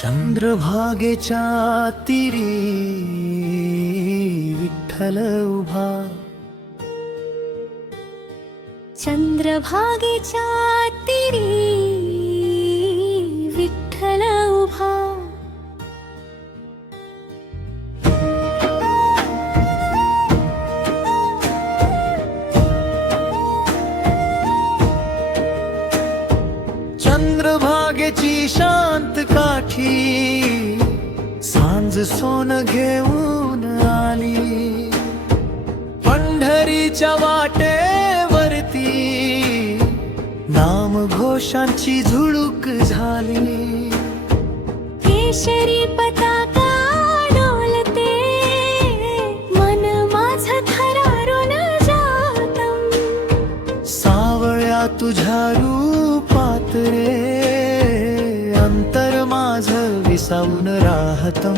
चंद्रभागेच्या तीरी विठ्ठल उभा, चंद्रभागेच्या तीरी विठ्ठल उभा. चंद्रभागेची शांत काठी सांज सोन घेऊन आली, पंढरीच्या वाटेवरती नाम घोषांची झुळूक झाली. केशरी पताका डोलते, मन माझं थरारून जातं. सावळ्या तुझ्या रूपात रे अंतर माझं विसावून राहतं.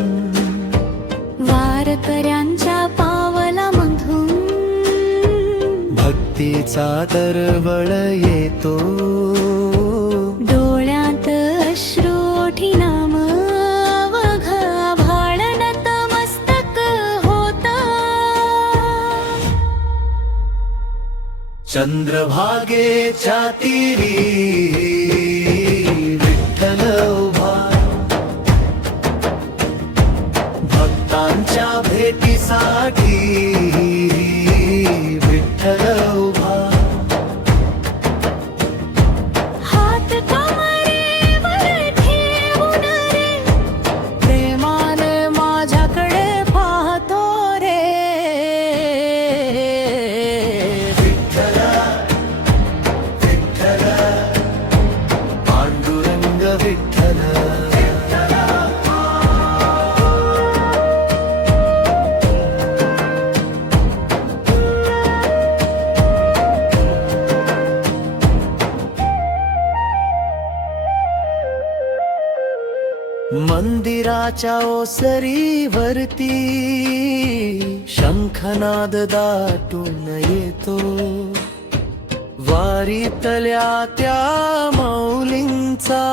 वारकऱ्यांच्या पावलामधून भक्तीचा दरवळ येतो, डोळ्यात अश्रू ओठी नाम अवघ आभाळात मस्तक होतं. चंद्रभागेच्या तीरी विठ्ठल उभा, भक्तांच्या भेटीसाठी विठ्ठल उभा. हात कमरेवर ठेवून रे, प्रेमाने माझ्याकडे पाहतो रे. विठ्ठल विठ्ठल पांडुरंग विठ्ठल. मंदिराच्या ओसरीवरती शंखनाद दाटून येतो, वारीतल्या त्या माऊलींचा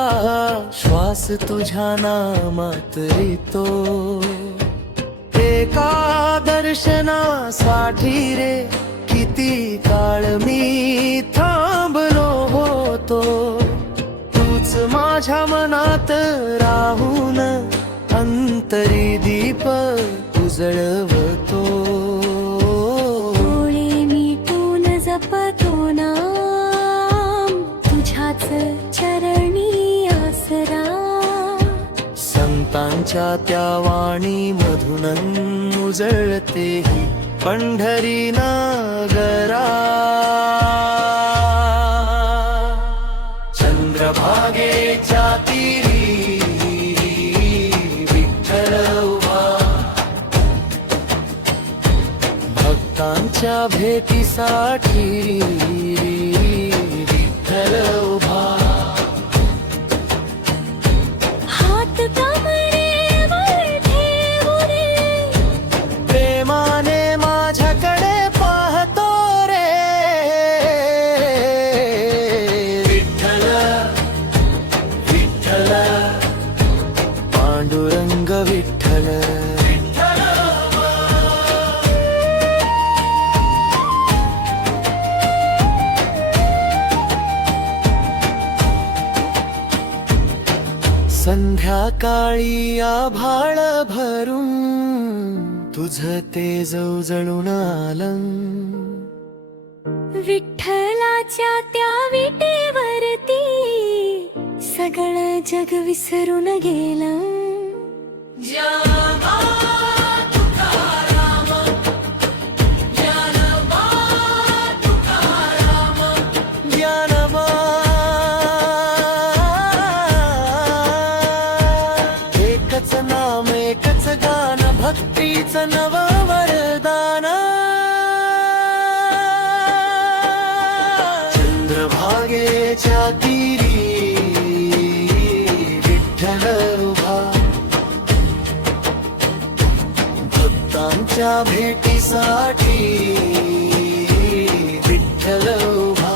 श्वास तुझ्या नामात येतो. एका दर्शनासाठी रे किती काळ मी थांबलो होतो, तूच माझ्या मनात राहून अंतरी दीप उजळवतो. डोळे मिटून जपतो नाम, तुझ्याच चरणी आसरा. संतांच्या त्या वाणी मधून उजळते ही पंढरी नगरा. चंद्रभागेच्या तीरी विठ्ठल उभा, भक्तांच्या भेटीसाठी विठ्ठल उभा. हात कमरेवर ठेवून रे, प्रेमाने माझ्याकडे पाहतो रे. विठ्ठल विठ्ठल पांडुरंग विठ्ठल. संध्याकाळी आभाळ भरून तुझं तेज उजळून आलं, विठ्ठलाच्या त्या विटेवरती सगळं जग विसरून गेलं. ज्ञानबा एकच नाम एकच गान, भक्तीचं नव वरदान. चंद्रभागेच्या तीरी विठ्ठल उभा, भक्तांच्या भेटीसाठी विठ्ठल उभा.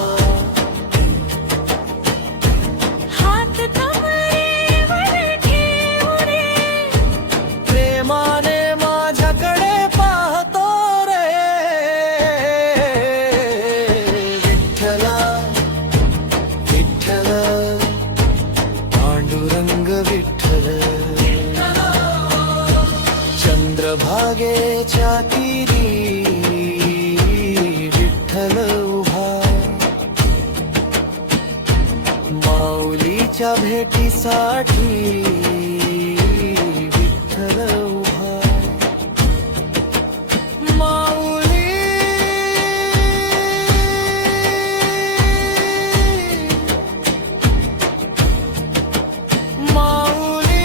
हात कमरेवर ठेवून भेटीसाठी विठ्ठल उभा माऊली माऊली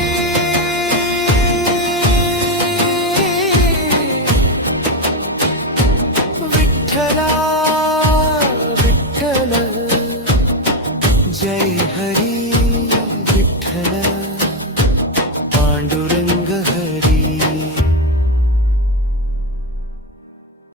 विठ्ठला